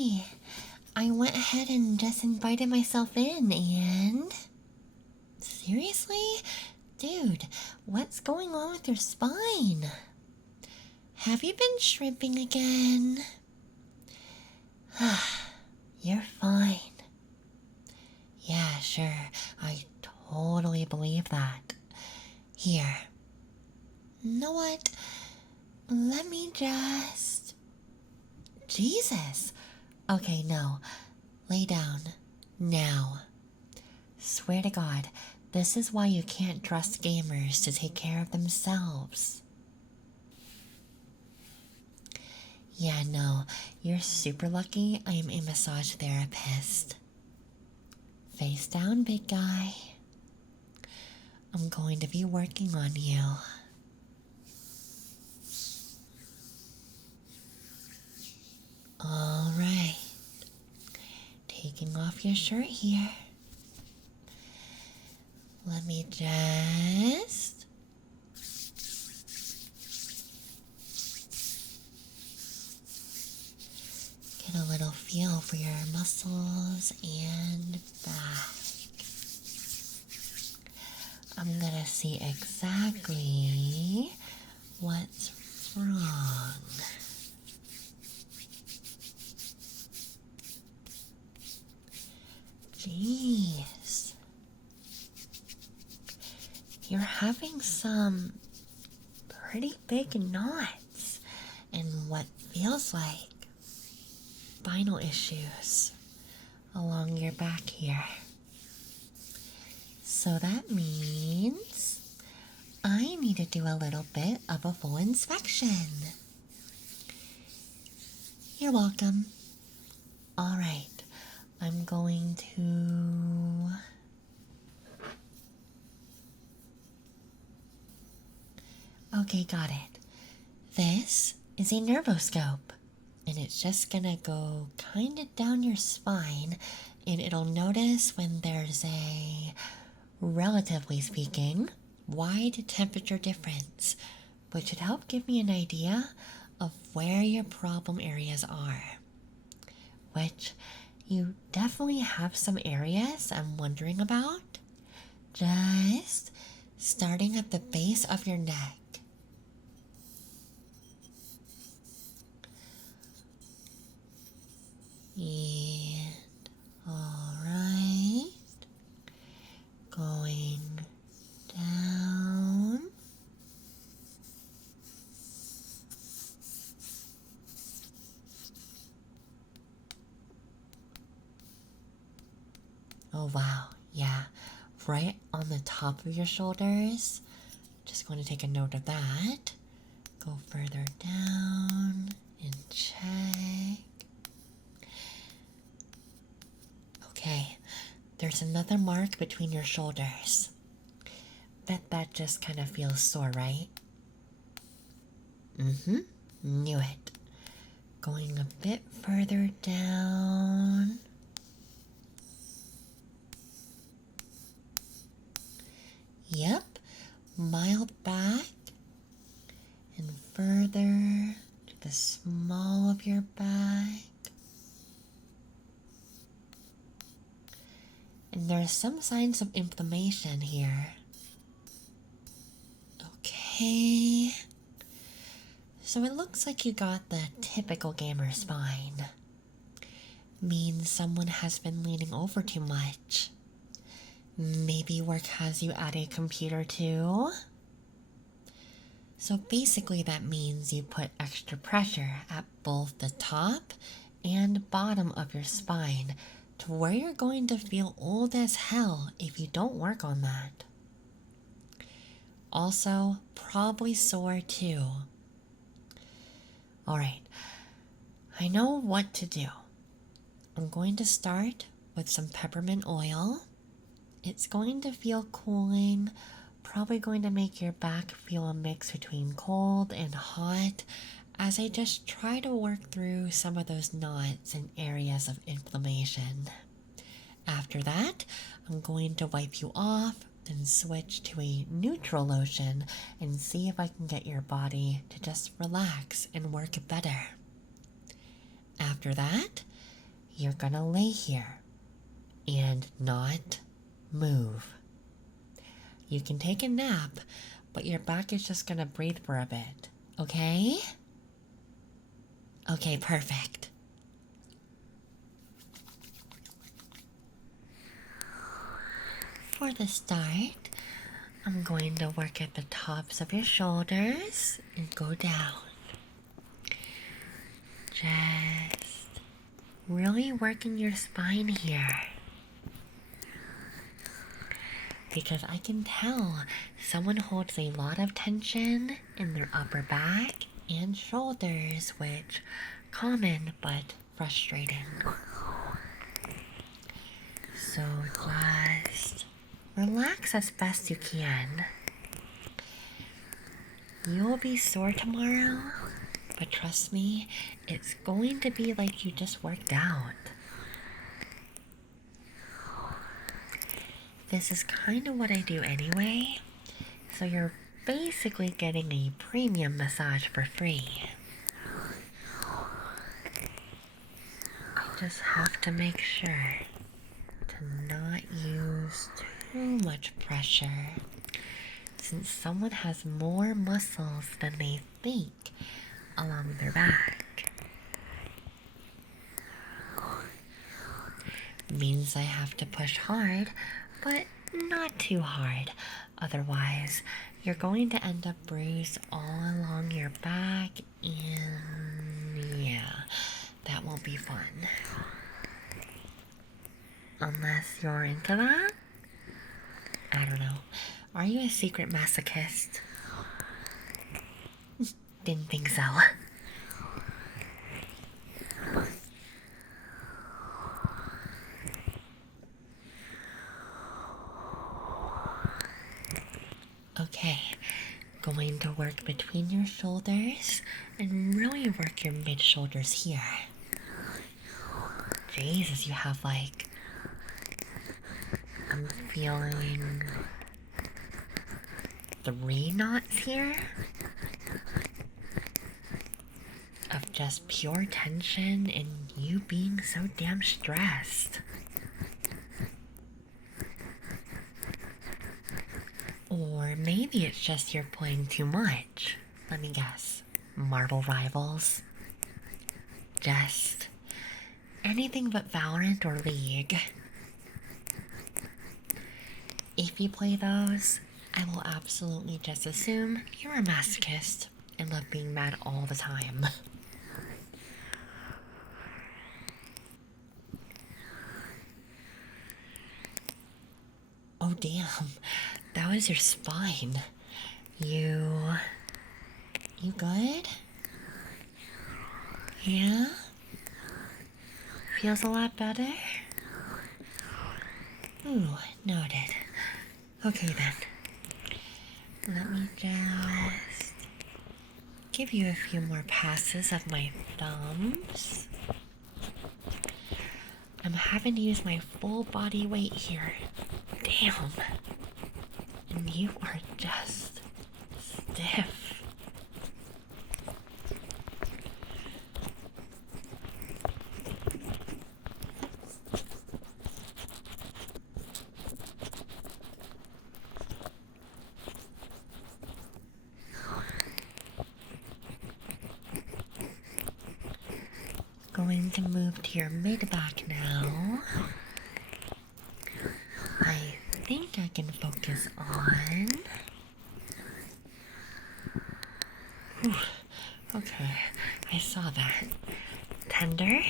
okay. I went ahead and just invited myself in, and... Seriously? Dude, what's going on with your spine? Have you been shrimping again? You're fine. Yeah, sure. I totally believe that. Here. You know what? Let me just... Jesus! Okay, no. Lay down. Now. Swear to God, this is why you can't trust gamers to take care of themselves. Yeah, no. You're super lucky I am a massage therapist. Face down, big guy. I'm going to be working on you. Alright. Taking off your shirt here. Let me just... get a little feel for your muscles and back. I'm gonna see exactly what's wrong. Jeez. You're having some pretty big knots and what feels like spinal issues along your back here. So that means I need to do a little bit of a full inspection. You're welcome. All right, I'm going to... Okay, got it. This is a nervoscope, and it's just gonna go kind of down your spine, and it'll notice when there's a, relatively speaking, wide temperature difference, which should help give me an idea of where your problem areas are. Which you definitely have some areas I'm wondering about. Just starting at the base of your neck. And alright, going down. Oh wow, yeah, right on the top of your shoulders. Just going to take a note of that. Go further down and check. Okay, there's another mark between your shoulders. Bet that just kind of feels sore, right? Knew it. Going a bit further down. Yep, mild back. And further to the small of your back. And there's some signs of inflammation here. Okay. So it looks like you got the typical gamer spine. Means someone has been leaning over too much. Maybe work has you at a computer too. So basically that means you put extra pressure at both the top and bottom of your spine to where you're going to feel old as hell if you don't work on that. Also, probably sore too. Alright, I know what to do. I'm going to start with some peppermint oil. It's going to feel cooling, probably going to make your back feel a mix between cold and hot as I just try to work through some of those knots and areas of inflammation. After that, I'm going to wipe you off, then switch to a neutral lotion and see if I can get your body to just relax and work better. After that, you're gonna lay here and not move. You can take a nap, but your back is just gonna breathe for a bit, okay? Okay, perfect. For the start, I'm going to work at the tops of your shoulders and go down. Just really working your spine here. Because I can tell someone holds a lot of tension in their upper back and shoulders, which common but frustrating. So just relax as best you can. You will be sore tomorrow, but trust me, it's going to be like you just worked out. This is kind of what I do anyway, so you're basically getting a premium massage for free. I just have to make sure to not use too much pressure, since someone has more muscles than they think along their back. Means I have to push hard, but not too hard. Otherwise, you're going to end up bruised all along your back, and yeah, that won't be fun. Unless you're into that? I don't know. Are you a secret masochist? Didn't think so. Okay, going to work between your shoulders and really work your mid-shoulders here. Jesus, you have like... I'm feeling 3 knots here of just pure tension and you being so damn stressed. Or maybe it's just you're playing too much. Let me guess. Marvel Rivals? Just anything but Valorant or League. If you play those, I will absolutely just assume you're a masochist and love being mad all the time. Oh damn, that was your spine. You good? Yeah? Feels a lot better? Ooh, noted. Okay then. Let me just give you a few more passes of my thumbs. I'm having to use my full body weight here. Damn. And you are just stiff. Going to move to your mid-back now. I think I can focus on... Whew. Okay, I saw that. Tender?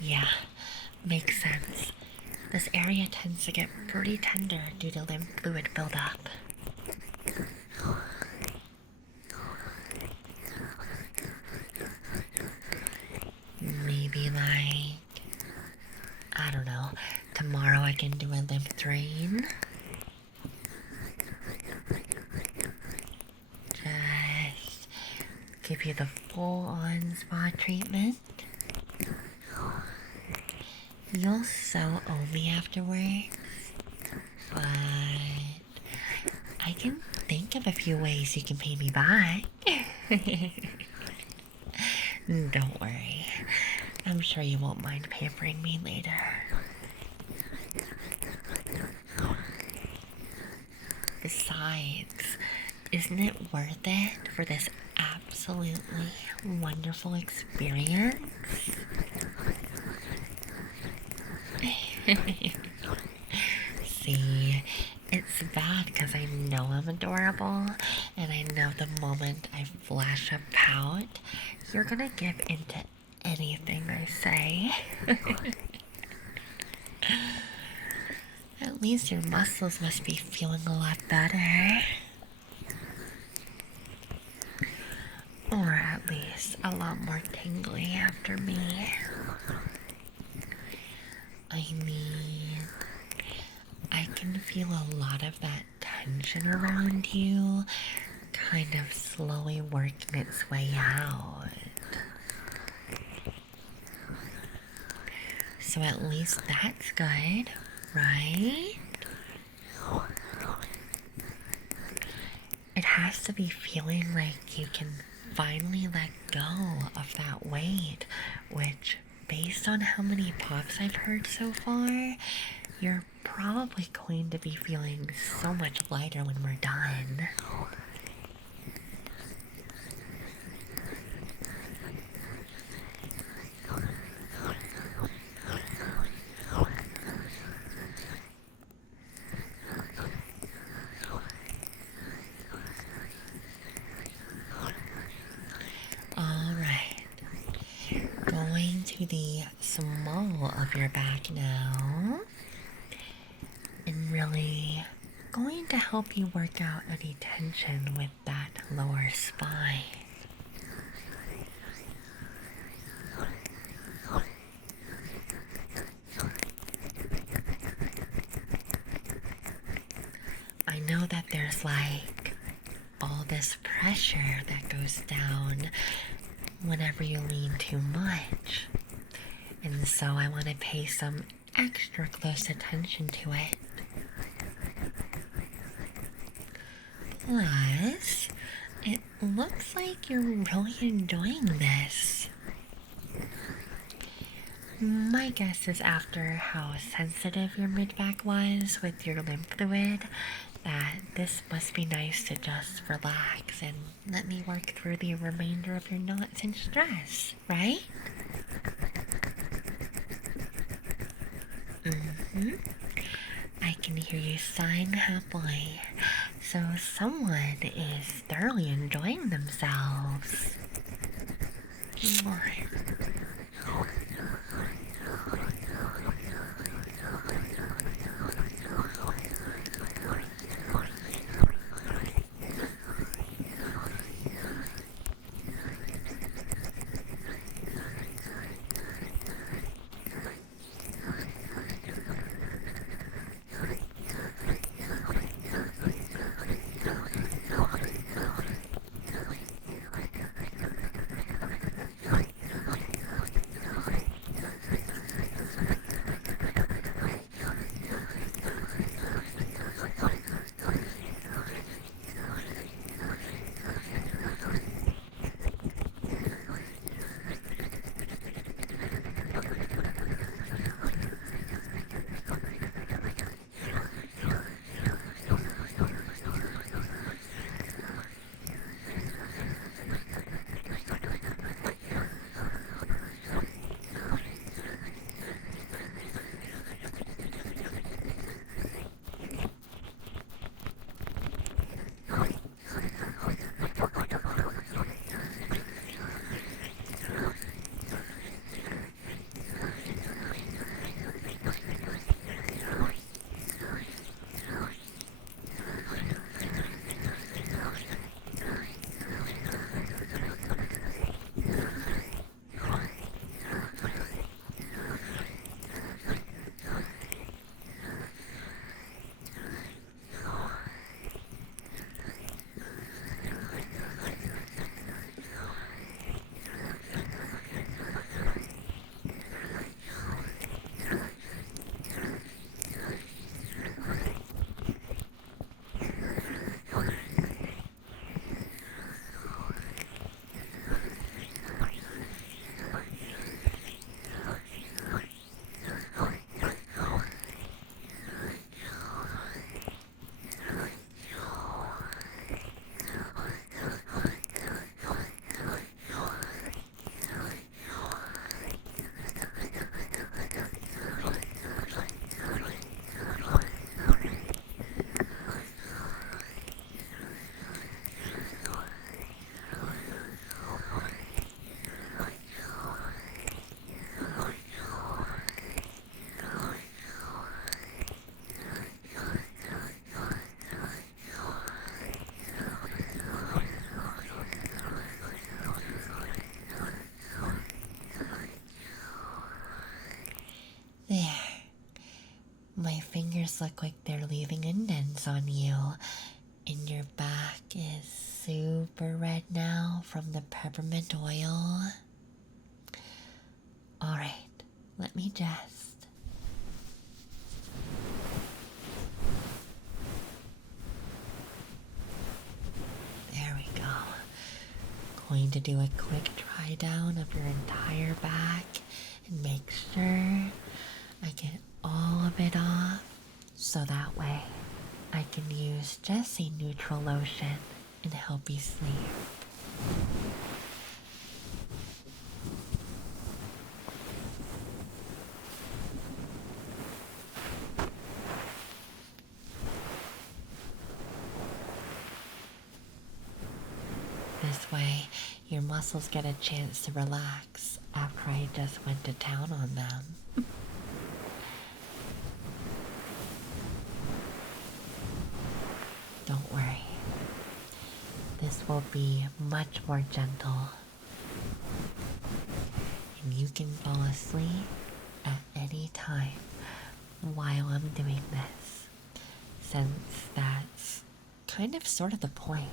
Yeah, makes sense. This area tends to get pretty tender due to lymph fluid buildup. Maybe like, I don't know, tomorrow I can do a lymph drain. Just give you the full-on spa treatment. You'll so owe me afterwards, but I can think of a few ways you can pay me back. Don't worry. I'm sure you won't mind pampering me later. Besides, isn't it worth it for this absolutely wonderful experience? See, it's bad because I know I'm adorable, and I know the moment I flash a pout, you're gonna give into anything I say. At least your muscles must be feeling a lot better. Or at least a lot more tingly after me. I mean, I can feel a lot of that tension around you kind of slowly working its way out. So at least that's good, right? It has to be feeling like you can finally let go of that weight, which, based on how many pops I've heard so far, you're probably going to be feeling so much lighter when we're done. Going to the small of your back now, and really going to help you work out any tension with that lower spine. I know that there's like all this pressure that goes down whenever you lean too much, and so I want to pay some extra close attention to it. Plus, it looks like you're really enjoying this. My guess is after how sensitive your mid-back was with your lymph fluid, that this must be nice to just relax and let me work through the remainder of your knots and stress, right? I can hear you sighing happily, so someone is thoroughly enjoying themselves. ears look like they're leaving indents on you, and your back is super red now from the peppermint oil. Alright, let me just... There we go. Going to do a quick dry down of your entire back and make sure I get all of it off, so that way I can use just a neutral lotion and help you sleep. This way, your muscles get a chance to relax after I just went to town on them. Don't worry. This will be much more gentle. And you can fall asleep at any time while I'm doing this, since that's kind of sort of the point.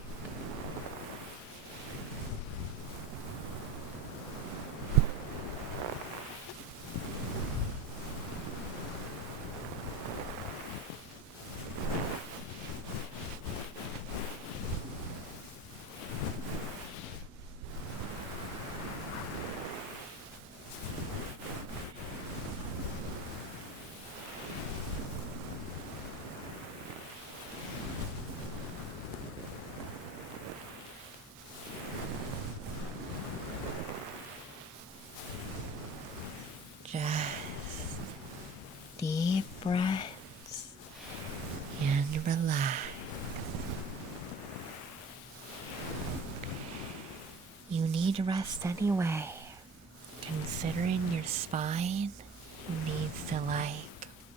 Just deep breaths and relax. You need rest anyway, considering your spine needs to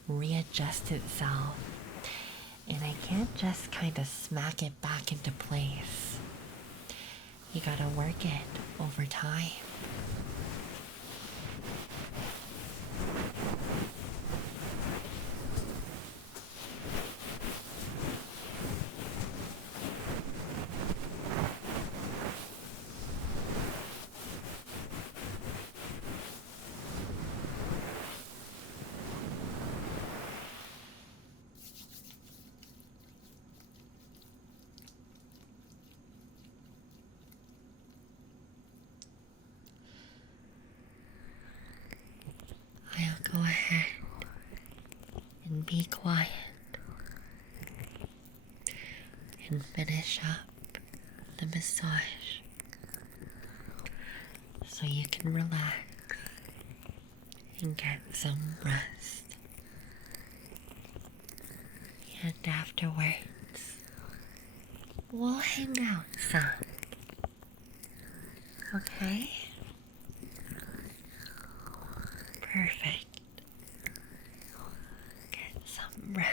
readjust itself, and I can't just kind of smack it back into place. You gotta work it over time. I'll go ahead and be quiet and finish up the massage so you can relax and get some rest. And afterwards, we'll hang out some. Okay? Perfect. Get some rest.